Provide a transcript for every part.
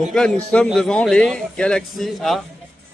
Donc là, nous sommes devant les Galaxy A.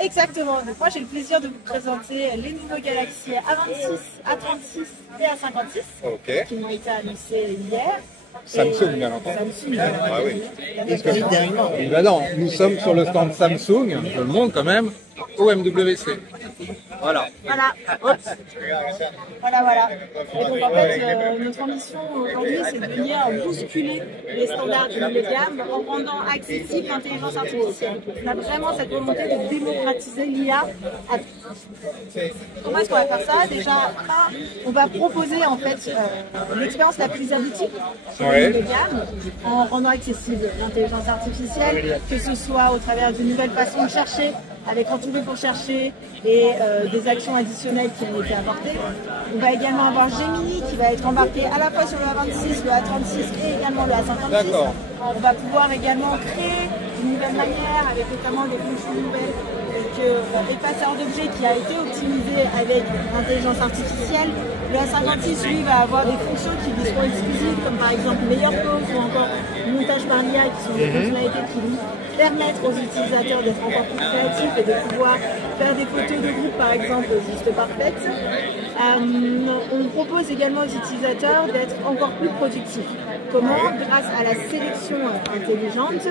Exactement. Donc moi, j'ai le plaisir de vous présenter les nouveaux Galaxy A26, A36 et A56 qui m'ont été annoncés hier. Samsung, bien entendu. Samsung, ah oui. Évidemment, nous sommes sur le stand Samsung, je le montre quand même, au MWC. Voilà. Voilà. Voilà. Et donc en fait, notre ambition aujourd'hui, c'est de venir bousculer les standards de milieu de gamme en rendant accessible l'intelligence artificielle. On a vraiment cette volonté de démocratiser l'IA à tous. Comment est-ce qu'on va faire ça? Déjà, on va proposer en fait l'expérience la plus aboutie sur le milieu de gamme en rendant accessible l'intelligence artificielle, que ce soit au travers de nouvelles façons de chercher, avec Entouré pour chercher et des actions additionnelles qui ont été apportées. On va également avoir Gemini qui va être embarqué à la fois sur le A26, le A36 et également le A56. On va pouvoir également créer d'une nouvelle manière avec notamment des fonctions nouvelles et l'effaceur d'objets qui a été optimisé avec l'intelligence artificielle. Le A56 lui va avoir des fonctions qui lui seront exclusives comme par exemple meilleure pose ou encore montage par l'IA qui sont des fonctionnalités qui lui permettre aux utilisateurs d'être encore plus créatifs et de pouvoir faire des photos de groupe par exemple juste parfaites. On propose également aux utilisateurs d'être encore plus productifs. Comment? Grâce à la sélection intelligente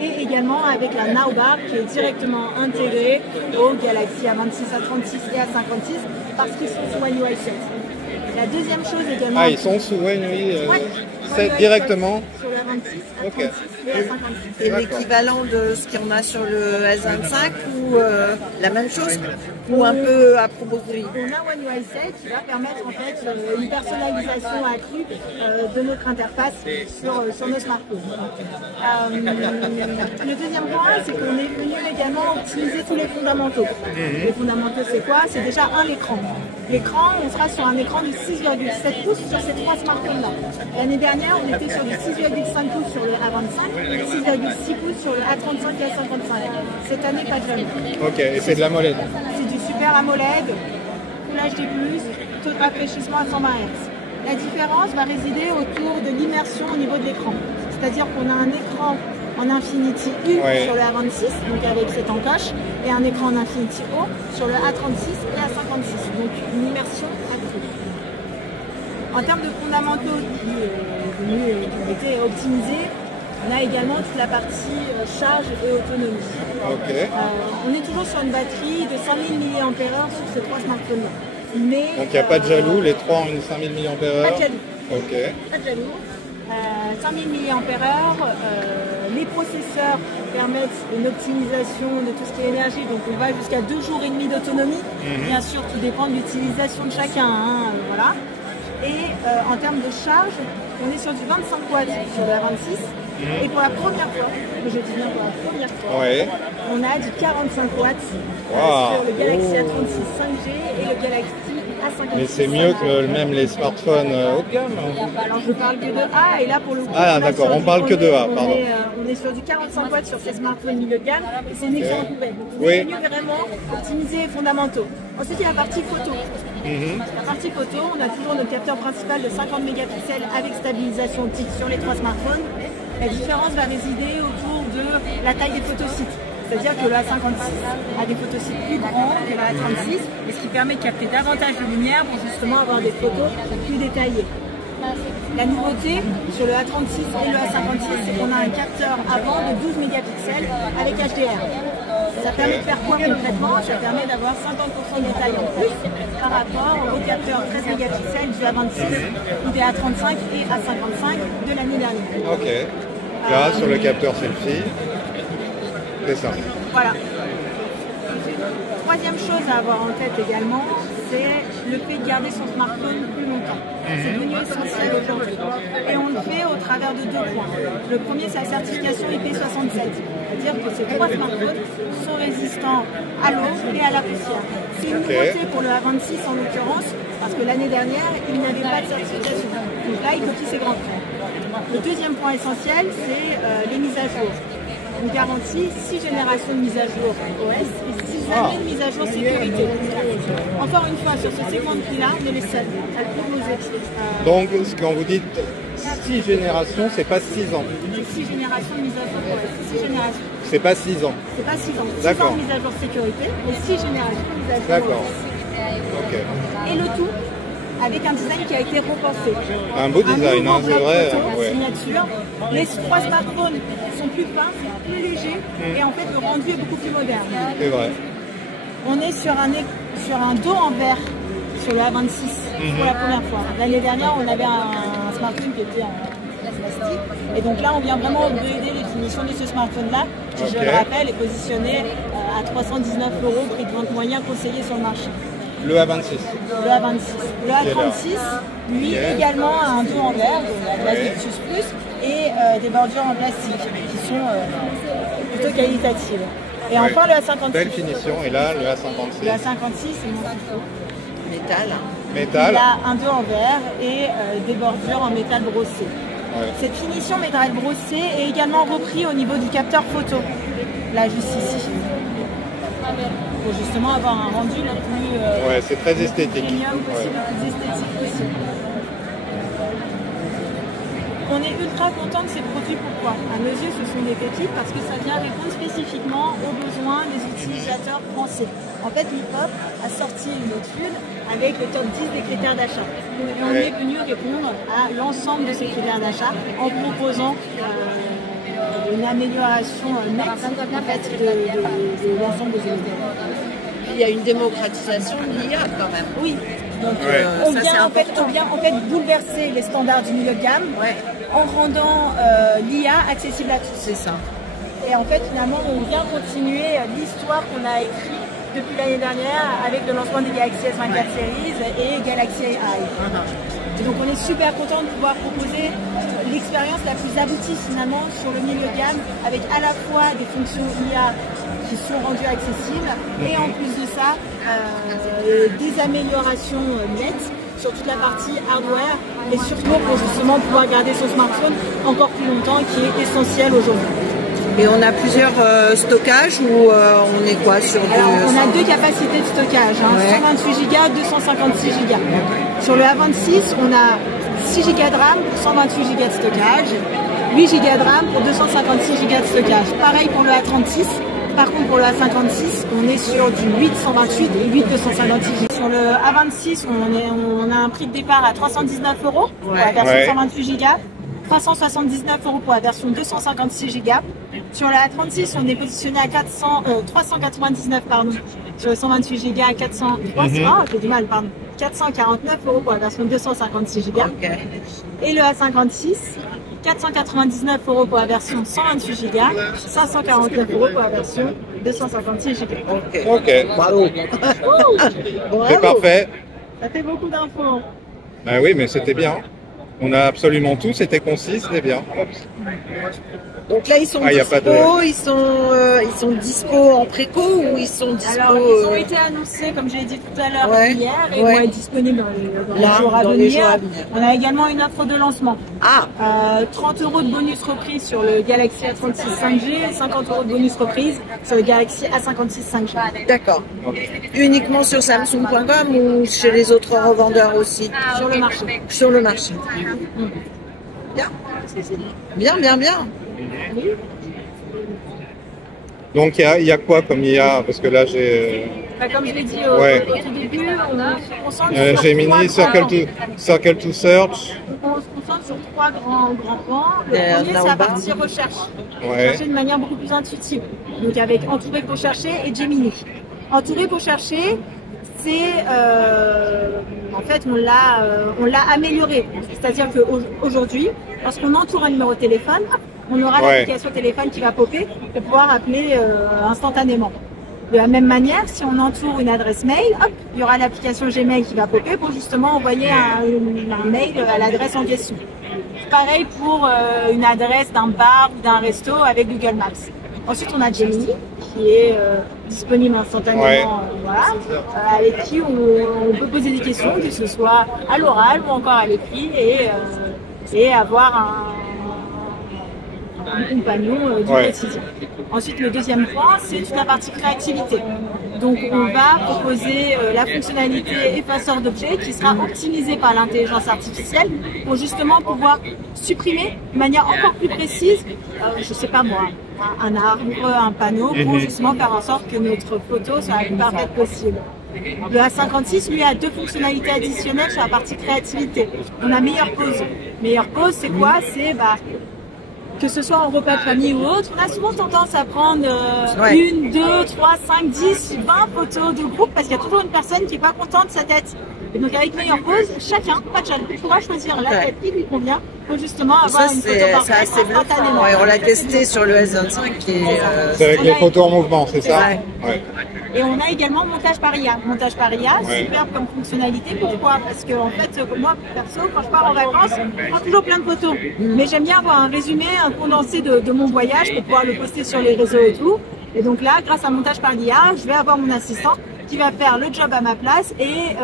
et également avec la Now Bar qui est directement intégrée au Galaxy A26, A36 et A56 parce qu'ils sont sous One UI 7. La deuxième chose également... Ah, ils sont sous One UI 7 directement sur le A26, A36 et A56. Et l'équivalent de ce qu'on a sur le S25 ou la même chose ou un peu approfondi? On a One UI 7 qui va permettre en fait une personnalisation accrue de notre interface sur nos smartphones. Le deuxième point, c'est qu'on est venu également optimiser tous les fondamentaux. Les fondamentaux, c'est quoi? C'est déjà l'écran. L'écran, on sera sur un écran de 6,7 pouces sur ces trois smartphones-là. L'année dernière, on était sur du 6,5 pouces sur le A25, 6,6 pouces sur le A35 et A55. Cette année, pas de jamais. Ok, et c'est de l'AMOLED. C'est du Super AMOLED, Full HD+, taux de rafraîchissement à 120 Hz. La différence va résider autour de l'immersion au niveau de l'écran. C'est-à-dire qu'on a un écran en Infinity U sur le A26, donc avec cette encoche, et un écran en Infinity O sur le A36 et A56, donc une immersion accrue. En termes de fondamentaux qui ont été optimisés, on a également toute la partie charge et autonomie. On est toujours sur une batterie de 5000 mAh sur ces trois smartphones-là. Donc il n'y a pas de jaloux, les trois ont une 5000 mAh. Pas de jaloux. Pas de jaloux. 5000 mAh, les processeurs permettent une optimisation de tout ce qui est énergie, donc on va jusqu'à 2 jours et demi d'autonomie. Bien sûr, tout dépend de l'utilisation de chacun. Voilà. Et en termes de charge, on est sur du 25 watts sur le A26. Et pour la première fois, je dis bien pour la première fois, on a du 45 watts sur le Galaxy A36 5G et le Galaxy A56. Mais c'est mieux que même les smartphones haut de gamme. Alors je parle que de A et là pour le coup, on parle que de A, pardon. On est sur du 45 watts sur ces smartphones milieu de gamme et c'est une excellente nouvelle. On est venu vraiment optimiser les fondamentaux. Ensuite il y a la partie photo. La partie photo, on a toujours notre capteur principal de 50 mégapixels avec stabilisation optique sur les trois smartphones. La différence va résider autour de la taille des photosites. C'est-à-dire que le A56 a des photosites plus grands que le A36, ce qui permet de capter davantage de lumière pour justement avoir des photos plus détaillées. La nouveauté sur le A36 et le A56, c'est qu'on a un capteur avant de 12 mégapixels avec HDR. Ça permet de faire quoi concrètement? Ça permet d'avoir 50% de détail en plus par rapport au capteur 13 mégapixels du A26 ou des A35 et A55 de l'année dernière. Là, sur le capteur selfie, c'est ça. Voilà. Troisième chose à avoir en tête également, c'est le fait de garder son smartphone plus longtemps. C'est devenu essentiel aujourd'hui. Et on le fait au travers de 2 points. Le premier, c'est la certification IP67. C'est-à-dire que ces trois smartphones sont résistants à l'eau et à la poussière. C'est une nouveauté pour le A26 en l'occurrence, parce que l'année dernière, il n'avait pas de certification. Donc là, il copie ses grands frères. Le deuxième point essentiel, c'est les mises à jour. On garantit 6 générations de mises à jour OS et 6 années de mise à jour sécurité. Encore une fois, sur ce segment de prix-là, on est les seuls à le proposer. Donc, quand vous dites 6 générations, c'est pas 6 ans. C'est 6 générations de mise à jour. 6 générations. C'est pas 6 ans. C'est pas 6 ans. 6 D'accord. ans de mise à jour sécurité, mais 6 générations de mise à jour. D'accord. Ok. Et le tout avec un design qui a été repensé. Un beau design, hein, c'est vrai. La Ouais. signature. Les 3 smartphones sont plus fins, plus légers, et en fait le rendu est beaucoup plus moderne. C'est vrai. On est sur un dos en verre sur le A26 pour la première fois. L'année dernière, on avait un smartphone qui était en plastique. Et donc là, on vient vraiment upgrader les finitions de ce smartphone-là, qui, je le rappelle, est positionné à 319 €, prix de vente moyen conseillé sur le marché. Le A26. Le A26. Le A36, lui, également a un dos en verre, de la Nexus Plus, et des bordures en plastique, qui sont plutôt qualitatives. Et enfin, le A56. Belle finition. Et là, le A56. Le A56, c'est mon photo. Métal. Métal. Il a un dos en verre et des bordures en métal brossé. Ouais. Cette finition métal brossé est également repris au niveau du capteur photo, là juste ici, pour justement avoir un rendu le plus Ouais, c'est très esthétique. premium possible, Ouais. le plus esthétique possible. On est ultra content de ces produits, pourquoi? À nos yeux, ce sont des pépites parce que ça vient répondre spécifiquement aux besoins des utilisateurs français. En fait, l'IPOP a sorti une étude avec le top 10 des critères d'achat. Et on est venu répondre à l'ensemble de ces critères d'achat en proposant une amélioration nette en fait, de l'ensemble des éléments. Il y a une démocratisation de l'IA quand même. Oui. Donc, Ouais. on Ça, vient c'est en fait, important. bouleverser les standards du milieu de gamme en rendant l'IA accessible à tous. C'est ça. Et en fait, finalement, on vient continuer l'histoire qu'on a écrite depuis l'année dernière avec le lancement des Galaxy S24 Series et Galaxy AI. Et donc, on est super content de pouvoir proposer l'expérience la plus aboutie finalement sur le milieu de gamme avec à la fois des fonctions IA qui sont rendues accessibles et en plus de ça, des améliorations nettes sur toute la partie hardware et surtout pour justement pouvoir garder son smartphone encore plus longtemps qui est essentiel aujourd'hui. Et on a plusieurs stockages ou on est quoi sur du... Alors, on a deux capacités de stockage, hein, 128 Go, 256 Go. Sur le A26, on a 6 Go de RAM pour 128 Go de stockage, 8 Go de RAM pour 256 Go de stockage. Pareil pour le A36. Par contre, pour le A56, on est sur du 8 128 et 8 256 Go. Sur le A26, on a un prix de départ à 319 € pour la version 128 Go, 379 € pour la version 256 Go. Sur la A36, on est positionné à 399 sur le 128 Go à 449 € pour la version 256 Go. Et le A56, 499 € pour la version 128 Go, 549 € pour la version 256 Go. Ok, bravo. Bravo. C'est parfait. Ça fait beaucoup d'infos. Ben oui, mais c'était bien. On a absolument tout, c'était concis, c'était bien. Donc là, ils sont Ah, y a dispo, pas de- ils sont dispo en préco ou ils sont dispo... Alors, ils ont été annoncés, comme j'ai dit tout à l'heure, hier, et vont être disponibles dans les Là, jours à dans les venir. jours à venir. On a également une offre de lancement. Ah, 30 € de bonus reprise sur le Galaxy A36 5G et 50 € de bonus reprise sur le Galaxy A56 5G. d'accord. Uniquement sur Samsung.com ou chez les autres revendeurs aussi? Sur le marché. Sur le marché. Bien. Bien. Donc il y a quoi comme IA? Parce que là j'ai Comme je l'ai dit au tout début, on se concentre sur Gemini, Circle to Search. On se concentre sur 3 grands pans. Le Et premier, là, c'est la en bas. partie recherche. Ouais. Chercher de manière beaucoup plus intuitive. Donc avec Entouré pour chercher et Gemini. Entouré pour chercher, c'est en fait on l'a amélioré. C'est-à-dire qu'aujourd'hui, lorsqu'on entoure un numéro de téléphone, on aura l'application téléphone qui va popper pour pouvoir appeler instantanément. De la même manière, si on entoure une adresse mail, hop, il y aura l'application Gmail qui va popper pour justement envoyer un mail à l'adresse en question. Pareil pour une adresse d'un bar ou d'un resto avec Google Maps. Ensuite, on a Gemini qui est disponible instantanément, avec qui on peut poser des questions, que ce soit à l'oral ou encore à l'écrit, et avoir un compagnon du quotidien. Ensuite, le deuxième point, c'est toute la partie créativité. Donc on va proposer la fonctionnalité effaceur d'objets qui sera optimisée par l'intelligence artificielle pour justement pouvoir supprimer de manière encore plus précise, je sais pas moi, un arbre, un panneau, pour justement faire en sorte que notre photo soit la plus parfaite possible. Le A56, lui, a deux fonctionnalités additionnelles sur la partie créativité. On a meilleure pose. Meilleure pose, c'est quoi? C'est que ce soit en repas de famille ou autre, on a souvent tendance à prendre 1, 2, 3, 5, 10, 20 photos de groupe parce qu'il y a toujours une personne qui n'est pas contente de sa tête. Et donc avec meilleure pose, chacun, pas de jaloux, pourra choisir la tête qui lui convient pour justement avoir une photo parfaite instantanément. On l'a testé sur le S25 qui est... C'est avec les photos en mouvement, c'est ça? Ouais. Et on a également montage par IA. Montage par IA, superbe comme fonctionnalité. Pourquoi? Parce que en fait, moi perso, quand je pars en vacances, je prends toujours plein de photos. Mais j'aime bien avoir un résumé, un condensé de mon voyage pour pouvoir le poster sur les réseaux et tout. Et donc là, grâce à montage par IA, je vais avoir mon assistant qui va faire le job à ma place et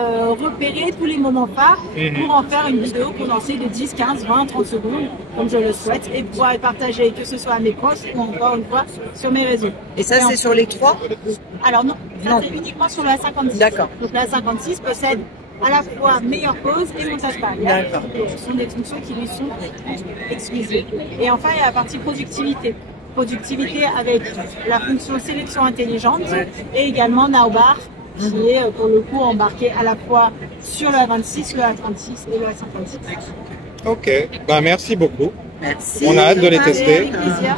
repérer tous les moments phares pour en faire une vidéo condensée de 10, 15, 20, 30 secondes, comme je le souhaite, et pouvoir être partagée, que ce soit à mes proches ou encore une fois sur mes réseaux. Et ça, c'est sur les 3? Alors non, ça c'est uniquement sur le A56. D'accord. Donc le A56 possède à la fois meilleure pause et montage par IA. Ce sont des fonctions qui lui sont exclusives. Et enfin, il y a la partie productivité. Productivité avec la fonction sélection intelligente et également Nowbar, qui est pour le coup embarqué à la fois sur le A26, le A36 et le A56. Ok, ben merci beaucoup. Merci. On a hâte de les tester. Avec plaisir.